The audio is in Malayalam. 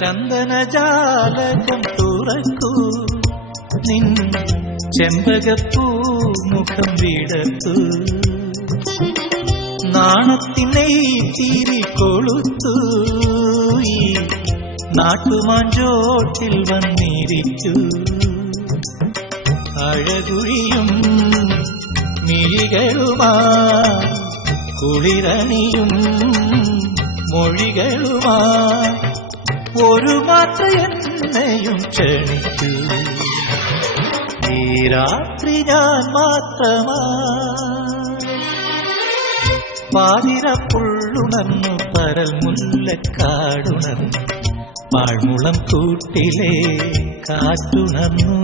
ചന്ദനജാലകം തുറക്കൂ, നിൻ ചെമ്പകപ്പൂ മുഖം വിടത്തു, നാണത്തിനെ തീരി കൊളുത്തു, ഈ നാട്ടുമാഞ്ചോട്ടിൽ വന്നിരിക്കൂ. അഴകുഴിയും മിഴികളുമാ കുളിരണിയും മൊഴികളുമാ ഒരു മാത്ര എന്നെയും ക്ഷണിക്കൂ. ഈ രാത്രി ഞാൻ മാത്രമാ. പാതിരപ്പുള്ളുണർന്നു പരൽ മുല്ലക്കാടുണർന്നു, പാഴ്മുളം കൂട്ടിലെ കാറ്റുണർന്നു.